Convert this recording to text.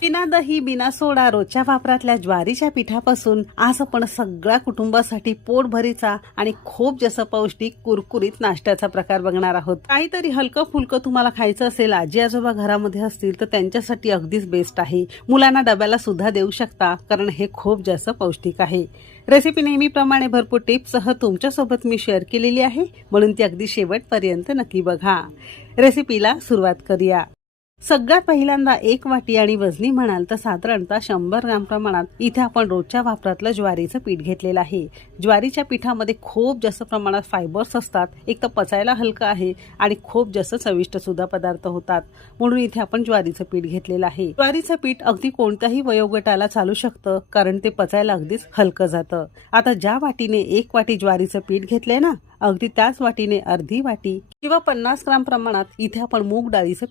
बिना दही बिना सोडा रोजच्या वापरातल्या ज्वारीच्या पिठापासून आज आपण सगळ्या कुटुंबासाठी पोटभरीचा आणि खूप जास्त पौष्टिक कुरकुरीत नाश्त्याचा प्रकार बघणार आहोत। काहीतरी हलकं फुलकं तुम्हाला खायचं असेल, आजी आजोबा घरामध्ये असतील तर त्यांच्यासाठी अगदीच बेस्ट आहे। मुलांना डब्याला सुद्धा देऊ शकता कारण हे खूप जास्त पौष्टिक आहे। रेसिपी नेहमीप्रमाणे भरपूर टिप्ससह तुमच्यासोबत मी शेअर केलेली आहे, म्हणून ती अगदी शेवटपर्यंत नक्की बघा। रेसिपीला सुरुवात करूया। सगळ्यात पहिल्यांदा एक वाटी आणि वजनी म्हणाल तर साधारणतः 100 ग्राम प्रमाणात इथे आपण रोजच्या वापरातलं ज्वारीचं पीठ घेतलेलं आहे। ज्वारीच्या पिठामध्ये खूप जास्त प्रमाणात फायबर्स असतात, एक तर पचायला हलकं आहे आणि खूप जास्त चविष्ट सुद्धा पदार्थ होतात, म्हणून इथे आपण ज्वारीचं पीठ घेतलेलं आहे। ज्वारीचं पीठ अगदी कोणत्याही वयोगटाला चालू शकतं कारण ते पचायला अगदीच हलकं जातं। आता ज्या वाटीने 1 वाटी ज्वारीचं पीठ घेतलंय ना, अगदी त्याच वाटीने अर्धी वाटी किंवा 50 ग्राम प्रमाणात इथे आपण मूग डाळीचं